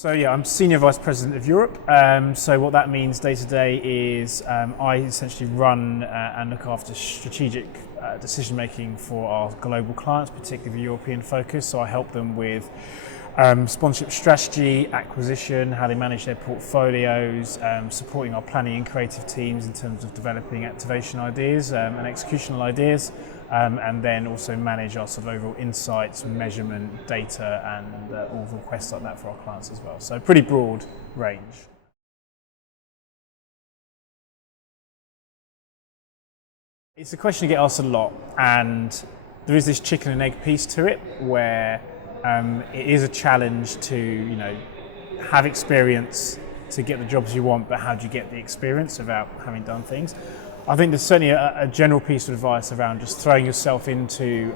So yeah, I'm Senior Vice President of Europe. So what that means day to day is I essentially run and look after strategic decision making for our global clients, particularly the European focus. So I help them with sponsorship strategy, acquisition, how they manage their portfolios, supporting our planning and creative teams in terms of developing activation ideas and executional ideas, and then also manage our sort of overall insights, measurement, data, and all the requests like that for our clients as well. So pretty broad range. It's a question you get asked a lot, and there is this chicken and egg piece to it where it is a challenge to, have experience to get the jobs you want, but how do you get the experience without having done things? I think there's certainly a general piece of advice around just throwing yourself into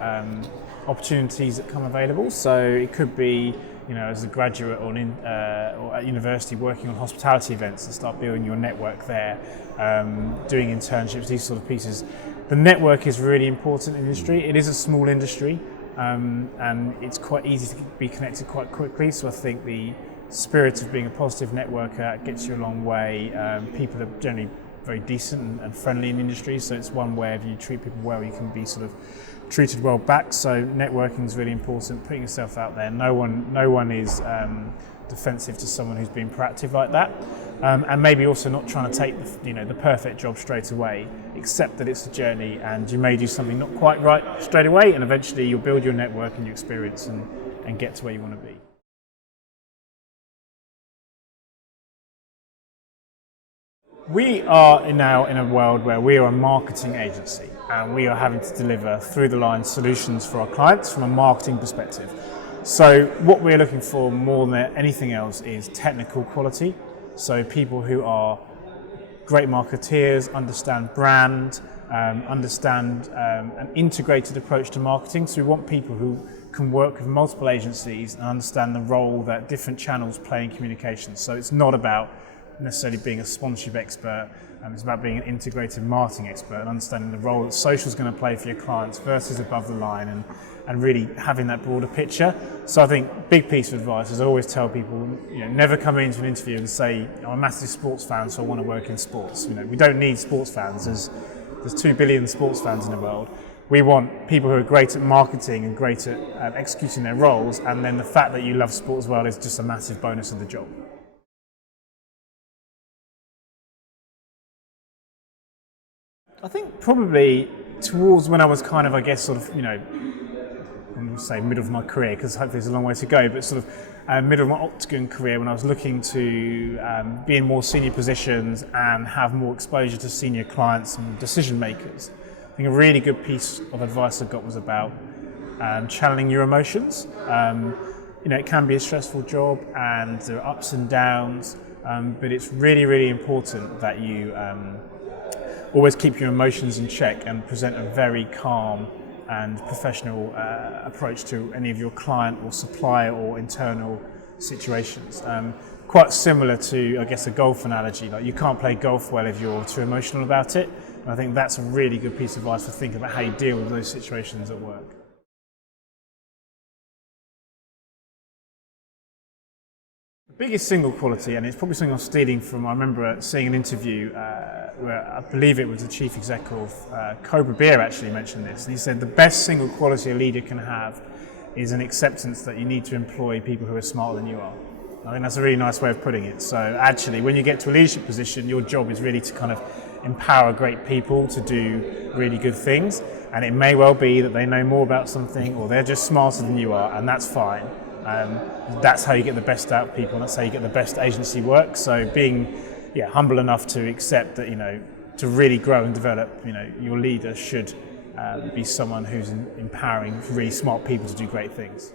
opportunities that come available. So it could be, as a graduate or at university working on hospitality events and start building your network there, doing internships, these sort of pieces. The network is really important in the industry. It is a small industry. And it's quite easy to be connected quite quickly. So I think the spirit of being a positive networker gets you a long way. People are generally very decent and friendly in the industry. So it's one way if you treat people well, you can be sort of treated well back. So networking is really important. Putting yourself out there. No one is defensive to someone who's being proactive like that. And maybe also not trying to take the perfect job straight away, accept that it's a journey and you may do something not quite right straight away, and eventually you'll build your network and your experience and get to where you want to be. We are now in a world where we are a marketing agency and we are having to deliver through the line solutions for our clients from a marketing perspective. So what we're looking for more than anything else is technical quality. So people who are great marketeers, understand brand, understand an integrated approach to marketing. So we want people who can work with multiple agencies and understand the role that different channels play in communication. So it's not about necessarily being a sponsorship expert, it's about being an integrated marketing expert and understanding the role that social is going to play for your clients versus above the line, and really having that broader picture. So I think big piece of advice is I always tell people, never come into an interview and say, I'm a massive sports fan, so I want to work in sports. We don't need sports fans. There's 2 billion sports fans in the world. We want people who are great at marketing and great at executing their roles, and then the fact that you love sport as well is just a massive bonus of the job. I think probably towards when I was kind of, I'm going to say middle of my career, because hopefully there's a long way to go, but sort of middle of my Octagon career, when I was looking to be in more senior positions and have more exposure to senior clients and decision makers. I think a really good piece of advice I got was about channeling your emotions. It can be a stressful job and there are ups and downs, but it's really, really important that you always keep your emotions in check and present a very calm and professional approach to any of your client or supplier or internal situations. Quite similar to, I guess, a golf analogy. Like, you can't play golf well if you're too emotional about it. And I think that's a really good piece of advice for thinking about how you deal with those situations at work. The biggest single quality, and it's probably something I'm stealing from, I remember seeing an interview where I believe it was the chief exec of Cobra Beer actually mentioned this, and he said the best single quality a leader can have is an acceptance that you need to employ people who are smarter than you are. I think that's a really nice way of putting it. So actually, when you get to a leadership position, your job is really to kind of empower great people to do really good things, and it may well be that they know more about something or they're just smarter than you are, and that's fine. That's how you get the best out of people, and that's how you get the best agency work. So being humble enough to accept that, to really grow and develop, your leader should be someone who's empowering really smart people to do great things.